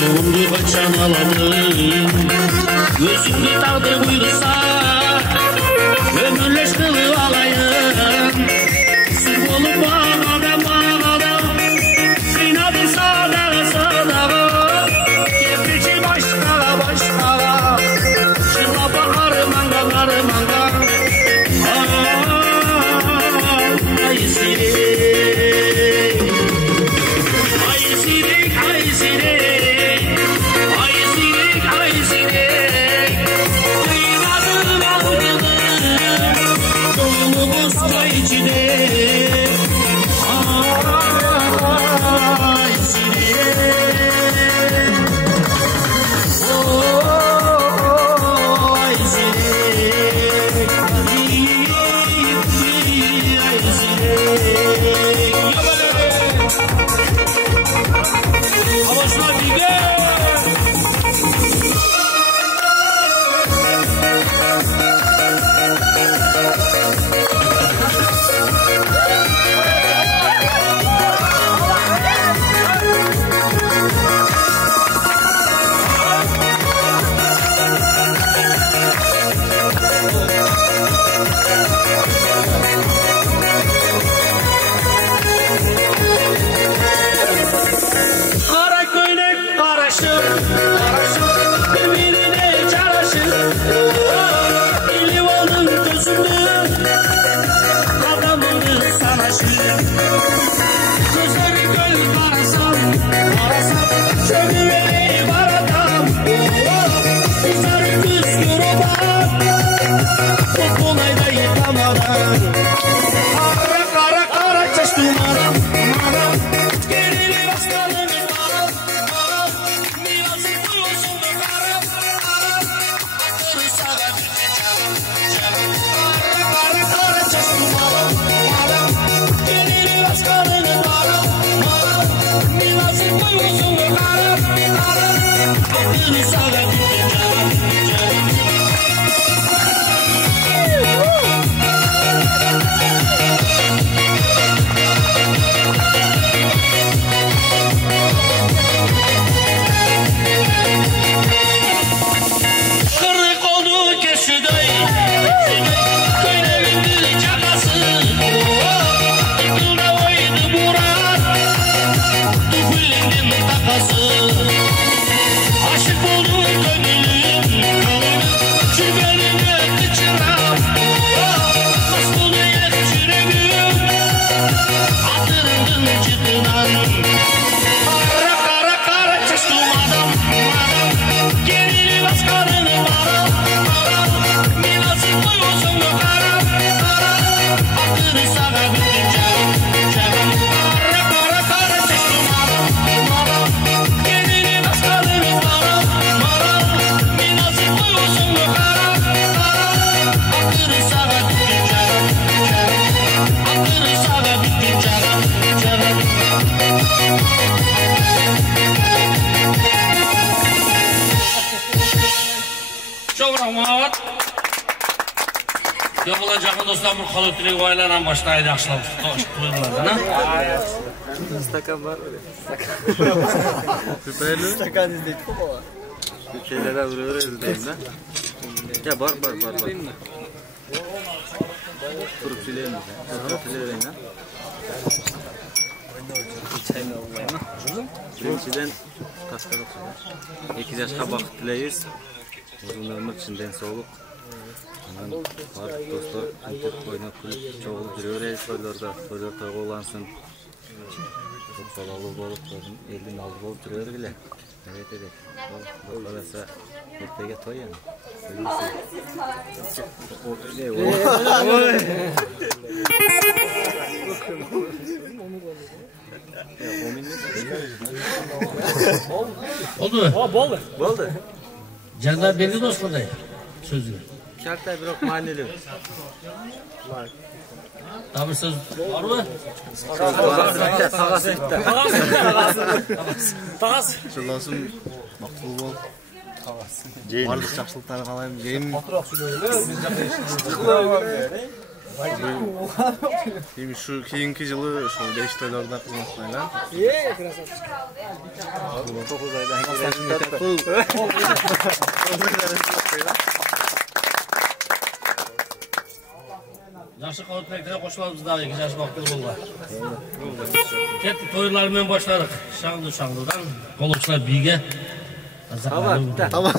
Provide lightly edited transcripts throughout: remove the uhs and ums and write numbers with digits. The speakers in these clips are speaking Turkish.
Doğumlu kaçan alanım gözümlü tağdır buyursa ömürleş kılığı alayım sırf olup bağada inadım sadağa Kefrici başkağa Şıla bakar manga Ay sirek Ay sirek Kıymadım aldım Dolumuz da içine Ay sirek Ay sirek Ay sirek Havasına dige Gözleri göz arasam Seni vereyim aradan Kızarı kızgın bak Bu kolayda yıkamadan Kara çeştim aram Gerili başkanım aram Mirası duyuyorsun aram Akırı sağa düşeceğim Kara çeştim aram Gerili başkanım aram Mirası duyuyorsun aram Akırı sağa düşeceğim Kırık oldu keşüdey Köylerin çakası Yıkılda oydu Murat Tüfülünün takası Aşık oldu gönlüm Şüphenin öptü çıram Nasıl oldu yek çürüğüm Atırındın çıkınan Kara çeştim adam Gerili başkanım aram Mirası duyuyorsun aram Akırı sağa büteceğim Kara çeştim adam Gerili başkanım aram Mirası duyuyorsun aram Akırı sağa büteceğim Akırı sağa büteceğim Çok rahmat. Yapılacağın dostlar bu kaloriferik olaylarla başlaydı akşam buyurlardan. Stakan var öyle. Süperli. Stakan izleyip baba. Bir şeylere vuruyor izleyeyim de. Ya var. Turup sileyim mi? Turup sileyim ha. Birinciden taşlar oturuyor. 2 yaşka bakıp dileyiz. Uzun ömür içinden soğuk. Var dostlar, Türk oynayıp kulüp çoğulup duruyor. Toylarda, toylar toy olansın. Çok salalı olup, elin aldı olup duruyor bile. Evet. Bu kadar ertege toy yani. Oldu mu? Oldu. Canlar belli dost buradayım. Sözü. Kağıtlar bir ok maneli. Tabi söz var mı? Tağas. Şulasın makbul bol. Varlık жақсылықтары қалаймын. Жеймін. Деймін, şu кейінгі жылы şu бейіш тойларда қызматтайла. Красавчик. Yaxşı qalıtməklərə qoşularımız daha 2 yaş vaxtlı oldular. Ketdi toylarымен başladık. Şanlı-şanlıdan. Qolukçular birgə. Tamam.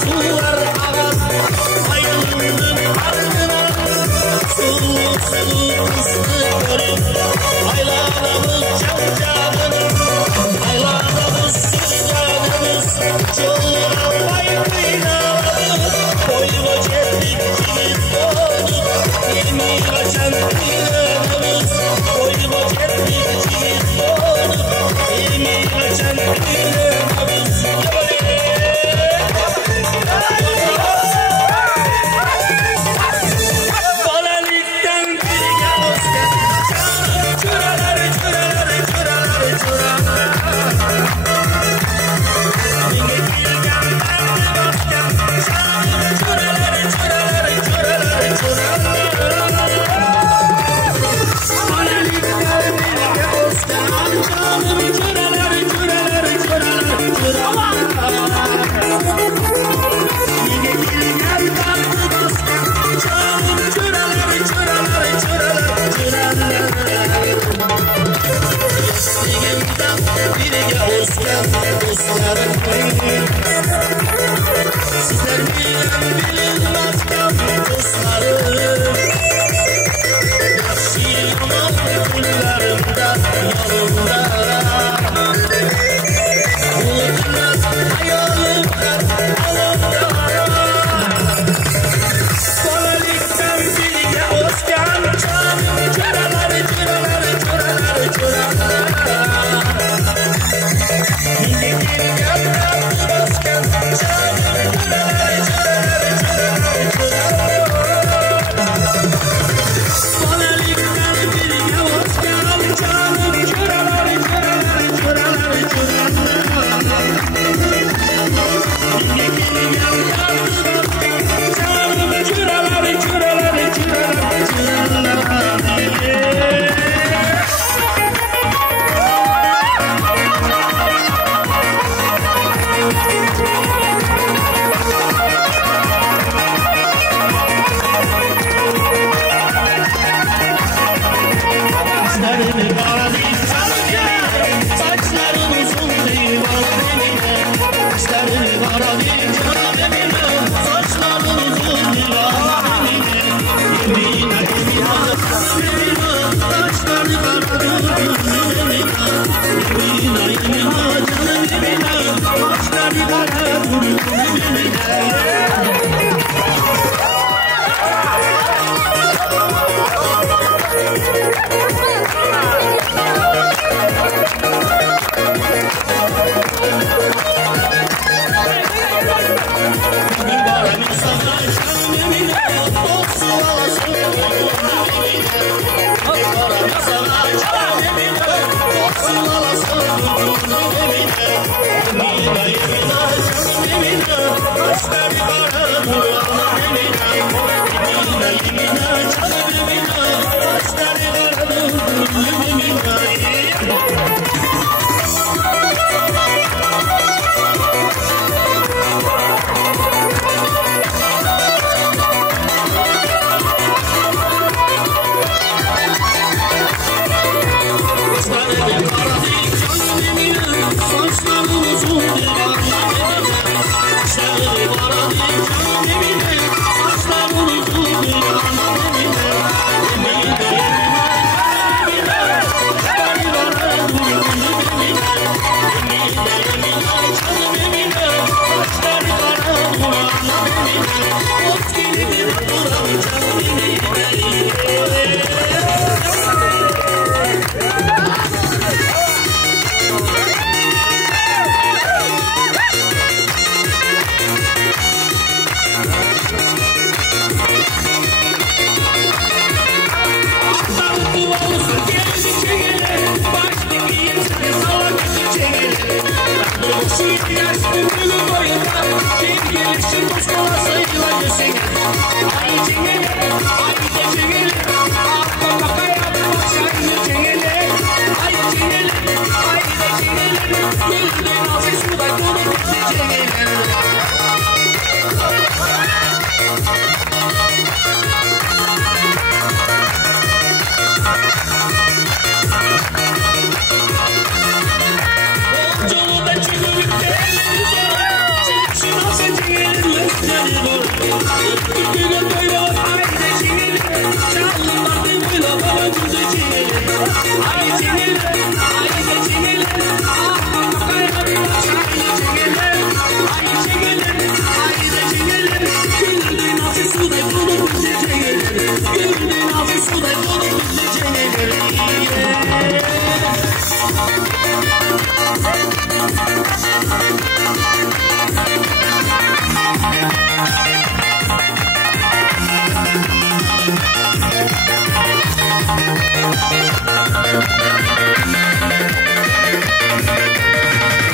sular ağar aydınlığın ardına. Sulu sulu ıslık görüp aylanamız can canımız. Aylanamız süt canımız. Çoluna bayrağımız. Boyuma çektikçimiz doğduk. Yemi kaçan planımız. Boyuma çektikçimiz doğduk. Yemi kaçan planımız. Balalikten bir yavuzken çuraları çuraları çuraları çuraları. Yine girgen derdi başkan çuraları çuraları çuraları çuraları çuraları. Balalikten bir yavuzken canım çuraları çuraları çuraları çuraları. Yine girgen derdi başkan canım çuraları çuraları çuraları çuraları. Yastıgımdan bir yavuzken dostlarım sizler bilen bilinmezken dostlarım. Yakşı yaman kullarımda yanımda. Bulutlar hayalimde alanımda. Balalikten bir yavuzken canım çuraları çuraları çuraları çuraları. Yine girgen derdi başkan canım çuraları çuraları çuraları çuraları. Balalikten bir yavuzken canım çuraları çuraları çuraları çuraları. Yine girgen derdi başkan canım çuraları çuraları çuraları çuraları. Saçlarını bana değil saçların uzun değil bana benimle. Saçlarını bana değil canım benimle. Saçların uzun değil bana benimle. Yeminle yeminle canım benimle. Saçlarını bana değil benimle. Yeminle yeminle canım benimle. Saçlarını bana değil benimle.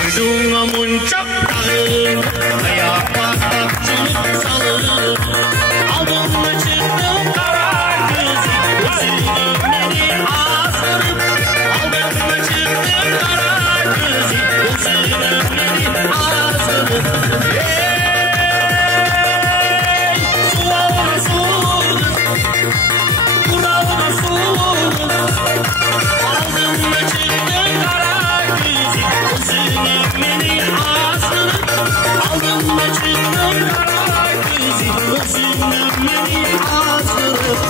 Ucuna muncak takılır, ayak batakçılık salır. Aldın mı çıktın kara gözü, gözünü beni asırıp. Aldın mı çıktın kara gözü, gözünü beni asırıp. Sulavuna sordun, kuravuna sordun. Aldın mı çıktın kara gözü, gözünü beni asırıp. Aldın mı çıktın kara gözü, gözünü beni asırıp.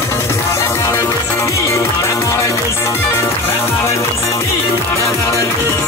Kara kara göz, kara kara göz, kara kara göz, kara kara göz.